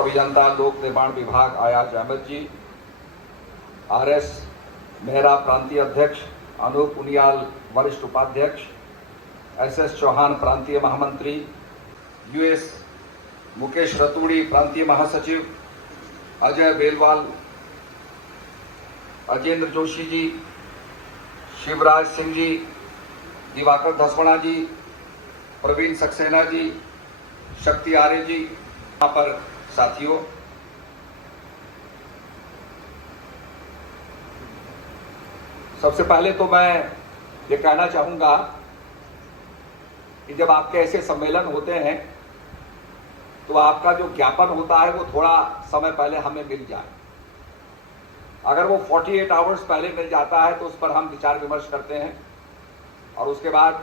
अभियंता लोक निर्माण विभाग आयाज अहमद जी, आरएस मेहरा प्रांतीय अध्यक्ष, अनूप उनियाल वरिष्ठ उपाध्यक्ष, एसएस चौहान प्रांतीय महामंत्री, यूएस मुकेश रतूड़ी प्रांतीय महासचिव, अजय बेलवाल, अजेंद्र जोशी जी, शिवराज सिंह जी, दिवाकर धसवड़ा जी, प्रवीण सक्सेना जी, शक्ति आर्य जी, यहाँ पर साथियों, सबसे पहले तो मैं ये कहना चाहूंगा कि जब आपके ऐसे सम्मेलन होते हैं तो आपका जो ज्ञापन होता है वो थोड़ा समय पहले हमें मिल जाए। अगर वो 48 आवर्स पहले मिल जाता है तो उस पर हम विचार विमर्श करते हैं और उसके बाद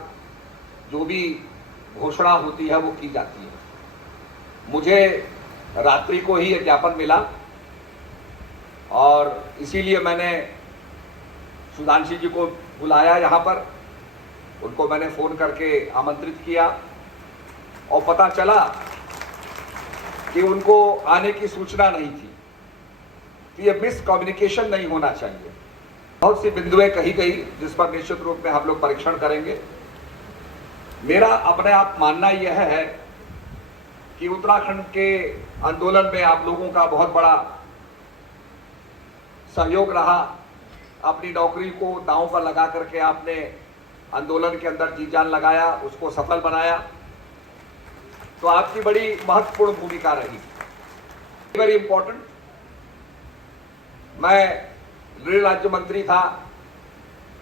जो भी घोषणा होती है वो की जाती है। मुझे रात्रि को ही ये ज्ञापन मिला और इसीलिए मैंने सुधांशु जी को बुलाया यहाँ पर, उनको मैंने फोन करके आमंत्रित किया और पता चला कि उनको आने की सूचना नहीं थी। तो ये मिसकम्युनिकेशन नहीं होना चाहिए। बहुत सी बिंदुएं कही गई जिस पर निश्चित रूप में हम लोग परीक्षण करेंगे। मेरा अपने आप मानना यह है कि उत्तराखंड के आंदोलन में आप लोगों का बहुत बड़ा सहयोग रहा। अपनी नौकरी को दांव पर लगा करके आपने आंदोलन के अंदर जी जान लगाया, उसको सफल बनाया, तो आपकी बड़ी महत्वपूर्ण भूमिका रही, वेरी इंपॉर्टेंट। मैं रेल राज्य मंत्री था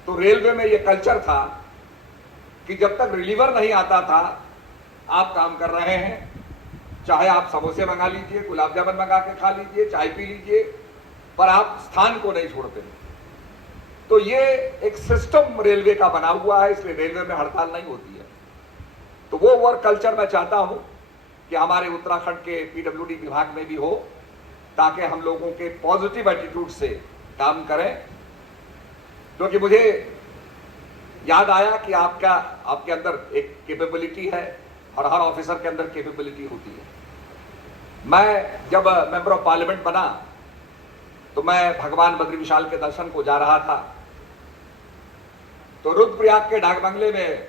तो रेलवे में यह कल्चर था कि जब तक रिलीवर नहीं आता था आप काम कर रहे हैं, चाहे आप समोसे मंगा लीजिए, गुलाब जामुन मंगा के खा लीजिए, चाय पी लीजिए, पर आप स्थान को नहीं छोड़ते। तो ये एक सिस्टम रेलवे का बना हुआ है, इसलिए रेलवे में हड़ताल नहीं होती है। तो वो वर्क कल्चर मैं चाहता हूं कि हमारे उत्तराखंड के पीडब्ल्यूडी विभाग में भी हो, ताकि हम लोगों के पॉजिटिव एटीट्यूड से काम करें। क्योंकि मुझे याद आया कि आपके अंदर एक कैपेबिलिटी है और हर ऑफिसर के अंदर कैपेबिलिटी होती है। मैं जब मेंबर ऑफ पार्लियामेंट बना तो मैं भगवान बद्री विशाल के दर्शन को जा रहा था, तो रुद्रप्रयाग के डाक बंगले में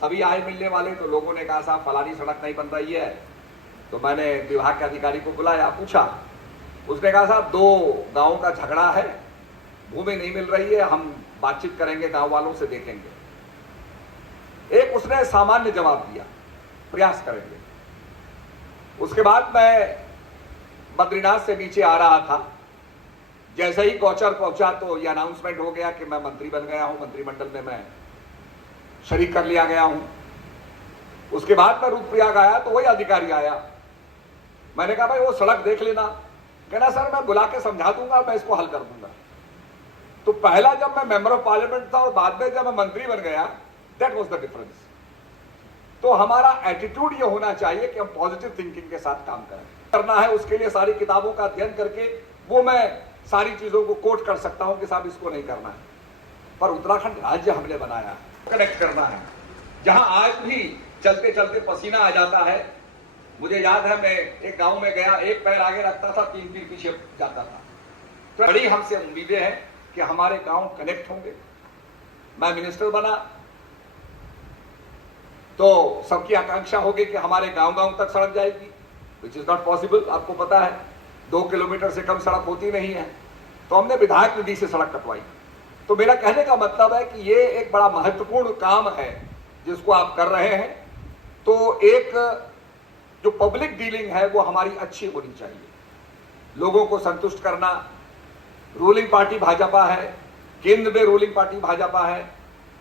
सभी आए मिलने वाले, तो लोगों ने कहा साहब फलानी सड़क नहीं बन रही है। तो मैंने विभाग के अधिकारी को बुलाया, पूछा, उसने कहा साहब 2 गांवों का झगड़ा है, भूमि नहीं मिल रही है, हम बातचीत करेंगे गांव वालों से, देखेंगे। एक उसने सामान्य जवाब दिया, प्रयास करेंगे। उसके बाद मैं बद्रीनाथ से नीचे आ रहा था, जैसे ही गौचर पहुंचा तो यह अनाउंसमेंट हो गया कि मैं मंत्री बन गया हूं, मंत्रिमंडल में मैं शरीक कर लिया गया हूं। उसके बाद मैं रुद्रप्रयाग आया तो वही अधिकारी आया, मैंने कहा भाई वो सड़क देख लेना। कहना सर मैं बुला के समझा दूंगा, मैं इसको हल कर दूंगा। तो पहला जब मैं मेंबर ऑफ पार्लियामेंट था और बाद में जब मैं मंत्री बन गया, दैट वाज द डिफरेंस। तो हमारा एटीट्यूड ये होना चाहिए कि हम पॉजिटिव थिंकिंग के साथ काम करें। करना है उसके लिए सारी किताबों का अध्ययन करके वो मैं सारी चीजों को कोट कर सकता हूं कि साहब इसको नहीं करना है, पर उत्तराखंड राज्य हमने बनाया, कनेक्ट करना है। जहां आज भी चलते चलते पसीना आ जाता है। मुझे याद है मैं एक गांव में गया, एक पैर आगे रखता था, 3 पैर पीछे जाता था। तो बड़ी हमसे उम्मीदें हैं कि हमारे गांव कनेक्ट होंगे। मैं मिनिस्टर बना तो सबकी आकांक्षा होगी कि हमारे गांव गांव तक सड़क जाएगी, विच इज नॉट पॉसिबल। आपको पता है 2 किलोमीटर से कम सड़क होती नहीं है। तो हमने विधायक निधि से सड़क कटवाई। तो मेरा कहने का मतलब है कि ये एक बड़ा महत्वपूर्ण काम है जिसको आप कर रहे हैं। तो एक जो पब्लिक डीलिंग है वो हमारी अच्छी होनी चाहिए, लोगों को संतुष्ट करना। रूलिंग पार्टी भाजपा है, केंद्र में रूलिंग पार्टी भाजपा है,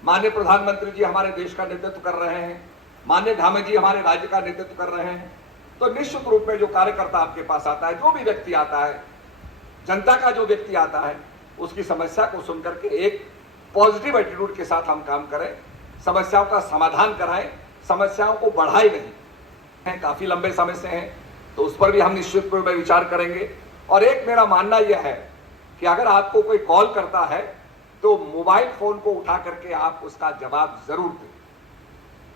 माननीय प्रधानमंत्री जी हमारे देश का नेतृत्व कर रहे हैं, माननीय धामी जी हमारे राज्य का नेतृत्व कर रहे हैं। तो निश्चित रूप में जो कार्यकर्ता आपके पास आता है, जो भी व्यक्ति आता है, जनता का जो व्यक्ति आता है, उसकी समस्या को सुनकर के एक पॉजिटिव एटीट्यूड के साथ हम काम करें, समस्याओं का समाधान कराएं, समस्याओं को बढ़ाए नहीं। काफी लंबे समय से हैं तो उस पर भी हम निश्चित रूप में विचार करेंगे। और एक मेरा मानना यह है कि अगर आपको कोई कॉल करता है तो मोबाइल फोन को उठा करके आप उसका जवाब जरूर दें।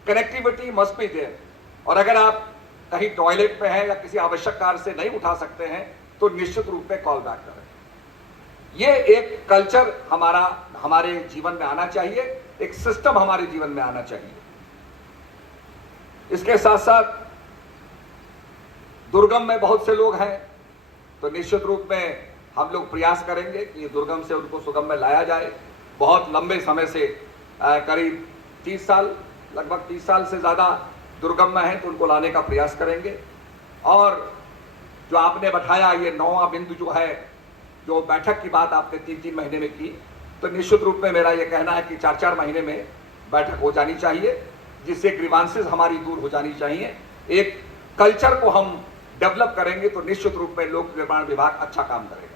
Connectivity must be there. और अगर आप कहीं टॉयलेट पे हैं या किसी आवश्यक कार्य से नहीं उठा सकते हैं तो निश्चित रूप में कॉल बैक करें। ये एक कल्चर हमारे जीवन में आना चाहिए, एक सिस्टम हमारे जीवन में आना चाहिए। इसके साथ साथ दुर्गम में बहुत से लोग हैं, तो निश्चित रूप में हम लोग प्रयास करेंगे कि दुर्गम से उनको सुगम में लाया जाए। बहुत लंबे समय से करीब 30 साल, लगभग 30 साल से ज़्यादा दुर्गम में है, तो उनको लाने का प्रयास करेंगे। और जो आपने बैठाया ये 9वां बिंदु जो है, जो बैठक की बात आपने 3-3 महीने में की, तो निश्चित रूप में मेरा ये कहना है कि 4-4 महीने में बैठक हो जानी चाहिए, जिससे ग्रीवांसेस हमारी दूर हो जानी चाहिए। एक कल्चर को हम डेवलप करेंगे तो निश्चित रूप में लोक निर्माण विभाग अच्छा काम करेगा।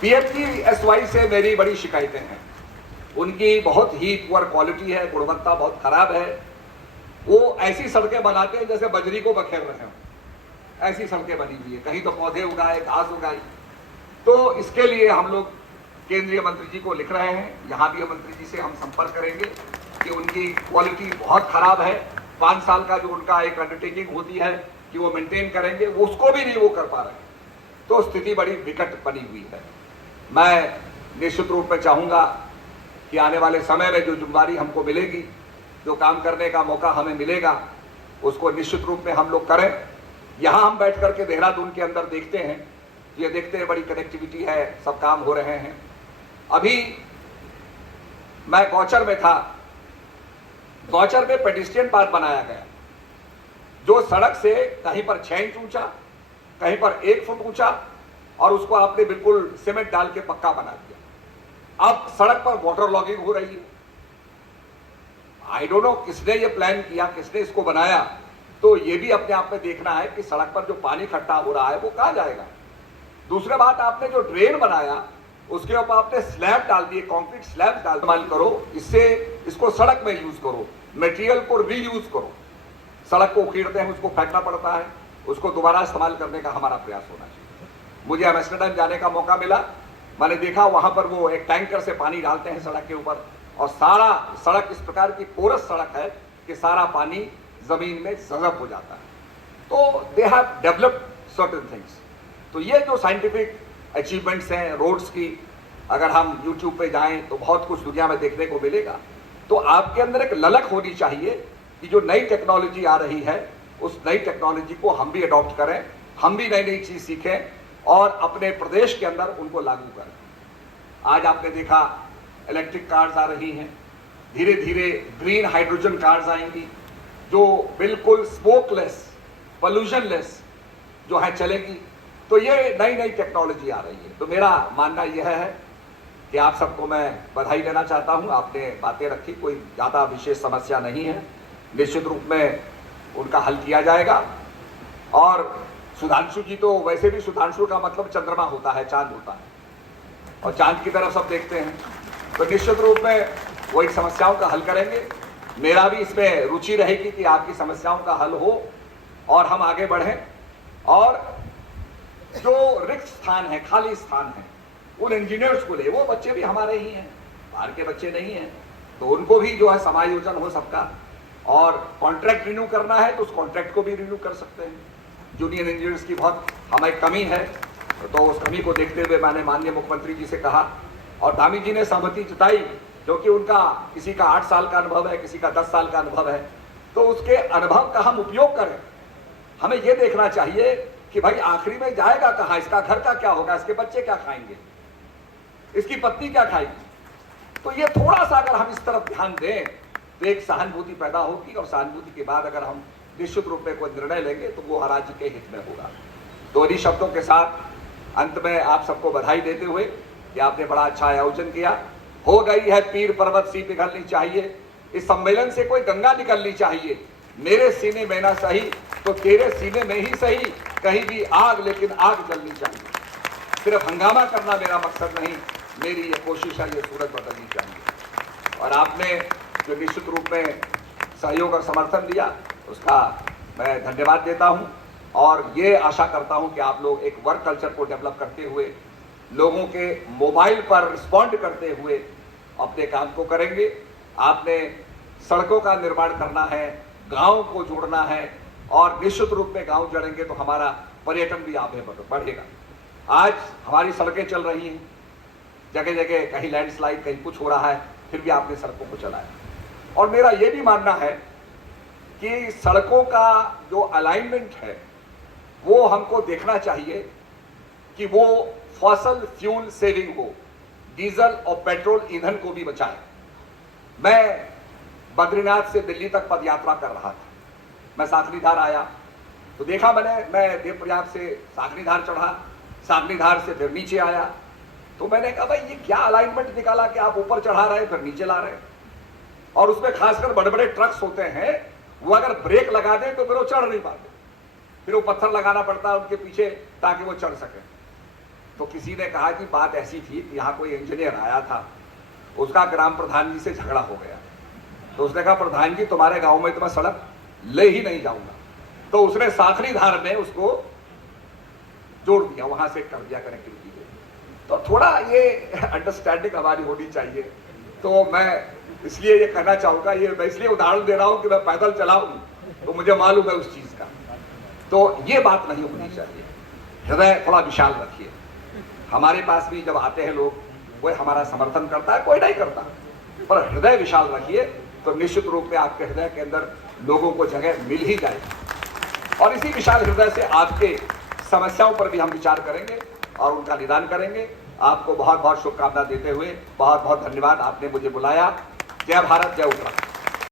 PMGSY से मेरी बड़ी शिकायतें हैं, उनकी बहुत ही पुअर क्वालिटी है, गुणवत्ता बहुत खराब है। वो ऐसी सड़कें बनाते हैं जैसे बजरी को बखेर रहे हो, ऐसी सड़कें बनी हुई है, कहीं तो पौधे उगाए, घास उगाई। तो इसके लिए हम लोग केंद्रीय मंत्री जी को लिख रहे हैं, यहाँ भी मंत्री जी से हम संपर्क करेंगे कि उनकी क्वालिटी बहुत खराब है। 5 साल का जो उनका एक अंडरटेकिंग होती है कि वो मेंटेन करेंगे, वो उसको भी नहीं वो कर पा रहे हैं, तो स्थिति बड़ी विकट बनी हुई है। मैं निश्चित रूप में चाहूँगा कि आने वाले समय में जो जिम्मेदारी हमको मिलेगी, जो काम करने का मौका हमें मिलेगा, उसको निश्चित रूप में हम लोग करें। यहाँ हम बैठ करके देहरादून के अंदर देखते हैं, ये देखते हैं बड़ी कनेक्टिविटी है, सब काम हो रहे हैं। अभी मैं गौचर में था, गौचर में पेडिस्ट्रियन पार्क बनाया गया, जो सड़क से कहीं पर 6 इंच ऊंचा, कहीं पर 1 फुट ऊंचा, और उसको आपने बिल्कुल सीमेंट डाल के पक्का बना दिया। अब सड़क पर वाटर लॉगिंग हो रही है। आई डोंट नो किसने ये प्लान किया, किसने इसको बनाया। तो ये भी अपने आप में देखना है कि सड़क पर जो पानी इकट्ठा हो रहा है वो कहाँ जाएगा। दूसरी बात, आपने जो ड्रेन बनाया उसके ऊपर आपने स्लैब डाल दिए, कंक्रीट स्लैब डाल, इस्तेमाल करो, इससे इसको सड़क में यूज करो, मटेरियल को रीयूज करो। सड़क को उखीड़ते हैं, उसको फेंकना पड़ता है, उसको दोबारा इस्तेमाल करने का हमारा प्रयास होना चाहिए। मुझे एम्स्टर्डम जाने का मौका मिला, मैंने देखा वहां पर वो एक टैंकर से पानी डालते हैं सड़क के ऊपर, और सारा सड़क इस प्रकार की पोरस सड़क है कि सारा पानी जमीन में जज़ब हो जाता है। तो they have developed certain things. तो ये जो साइंटिफिक अचीवमेंट्स हैं रोड्स की, अगर हम यूट्यूब पे जाएं तो बहुत कुछ दुनिया में देखने को मिलेगा। तो आपके अंदर एक ललक होनी चाहिए कि जो नई टेक्नोलॉजी आ रही है उस नई टेक्नोलॉजी को हम भी अडॉप्ट करें, हम भी नई नई चीज सीखें और अपने प्रदेश के अंदर उनको लागू करें। आज आपने देखा इलेक्ट्रिक कार्स आ रही हैं, धीरे धीरे ग्रीन हाइड्रोजन कार्स आएंगी जो बिल्कुल स्मोकलेस, पोल्यूशनलेस जो है चलेगी। तो ये नई नई टेक्नोलॉजी आ रही है। तो मेरा मानना यह है कि आप सबको मैं बधाई देना चाहता हूं, आपने बातें रखी, कोई ज़्यादा विशेष समस्या नहीं है, निश्चित रूप में उनका हल किया जाएगा। और सुधांशु जी तो वैसे भी, सुधांशु का मतलब चंद्रमा होता है, चांद होता है, और चांद की तरफ सब देखते हैं, तो निश्चित रूप में वो इन समस्याओं का हल करेंगे। मेरा भी इसमें रुचि रहेगी कि आपकी समस्याओं का हल हो और हम आगे बढ़ें। और जो रिक्त स्थान है, खाली स्थान है, उन इंजीनियर्स को ले, वो बच्चे भी हमारे ही हैं, बाहर के बच्चे नहीं हैं, तो उनको भी जो है समायोजन हो सबका। और कॉन्ट्रैक्ट रिन्यू करना है तो उस कॉन्ट्रैक्ट को भी रिन्यू कर सकते हैं। जूनियर इंजीनियर्स की बहुत हमें कमी है, तो उस कमी को देखते हुए मैंने माननीय मुख्यमंत्री जी से कहा, और धामी जी ने सहमति जताई, क्योंकि उनका किसी का 8 साल का अनुभव है, किसी का 10 साल का अनुभव है, तो उसके अनुभव का हम उपयोग करें। हमें यह देखना चाहिए कि भाई आखिरी में जाएगा कहाँ, इसका घर का क्या होगा, इसके बच्चे क्या खाएंगे, इसकी पत्नी क्या खाएगी। तो ये थोड़ा सा अगर हम इस तरफ ध्यान दें तो एक सहानुभूति पैदा होगी, और सहानुभूति के बाद अगर हम निश्चित रूप में कोई निर्णय लेंगे तो वो राज्य के हित में होगा। तो इन्हीं शब्दों के साथ अंत में आप सबको बधाई देते हुए कि आपने बड़ा अच्छा आयोजन किया। हो गई है पीर पर्वत सी पिघलनी चाहिए, इस सम्मेलन से कोई गंगा निकलनी चाहिए। मेरे सीने में ना सही तो तेरे सीने में ही सही, कहीं भी आग लेकिन आग जलनी चाहिए। सिर्फ हंगामा करना मेरा मकसद नहीं, मेरी ये कोशिश है, ये सूरत बदलनी चाहिए। और आपने जो निश्चित रूप में सहयोग और समर्थन दिया उसका मैं धन्यवाद देता हूं, और ये आशा करता हूं कि आप लोग एक वर्क कल्चर को डेवलप करते हुए, लोगों के मोबाइल पर रिस्पॉन्ड करते हुए अपने काम को करेंगे। आपने सड़कों का निर्माण करना है, गाँव को जोड़ना है, और निश्चित रूप में गांव जड़ेंगे तो हमारा पर्यटन भी आगे बढ़ेगा। आज हमारी सड़कें चल रही हैं, जगह जगह कहीं लैंडस्लाइड, कहीं कुछ हो रहा है, फिर भी आपने सड़कों को चलाया। और मेरा ये भी मानना है कि सड़कों का जो अलाइनमेंट है वो हमको देखना चाहिए कि वो फॉसल फ्यूल सेविंग हो, डीजल और पेट्रोल ईंधन को भी बचाए। मैं बद्रीनाथ से दिल्ली तक पद यात्रा कर रहा था, मैं साकरीधार आया तो देखा मैं देवप्रयाग से साकरीधार चढ़ा, साकरीधार से फिर नीचे आया, तो मैंने कहा भाई ये क्या अलाइनमेंट निकाला कि आप ऊपर चढ़ा रहे फिर नीचे ला रहे। और उसमें खासकर बड़े बड़े ट्रक्स होते हैं, वो अगर ब्रेक लगा दें तो फिर वो चढ़ नहीं पाते, फिर वो पत्थर लगाना पड़ता है उनके पीछे ताकि वो चढ़ सके। तो किसी ने कहा कि बात ऐसी थी कि यहाँ कोई इंजीनियर आया था, उसका ग्राम प्रधान जी से झगड़ा हो गया, तो उसने कहा प्रधान जी तुम्हारे गांव में तो मैं सड़क ले ही नहीं जाऊंगा, तो उसने साकरीधार में उसको जोड़ दिया, वहां से कर दिया कनेक्टिविटी। तो थोड़ा ये अंडरस्टैंडिंग हमारी होनी चाहिए। तो मैं इसलिए ये कहना चाहूंगा, ये मैं इसलिए उदाहरण दे रहा हूं कि मैं पैदल चला हूं तो मुझे मालूम है उस चीज का। तो ये बात नहीं होनी चाहिए, हृदय थोड़ा विशाल रखिए। हमारे पास भी जब आते हैं लोग, कोई हमारा समर्थन करता है, कोई नहीं करता, पर हृदय विशाल रखिए तो निश्चित रूप में आपके हृदय के अंदर लोगों को जगह मिल ही जाएगी। और इसी विशाल हृदय से आपके समस्याओं पर भी हम विचार करेंगे और उनका निदान करेंगे। आपको बहुत बहुत शुभकामना देते हुए बहुत बहुत धन्यवाद, आपने मुझे बुलाया। जय भारत, जय उत्तराखंड।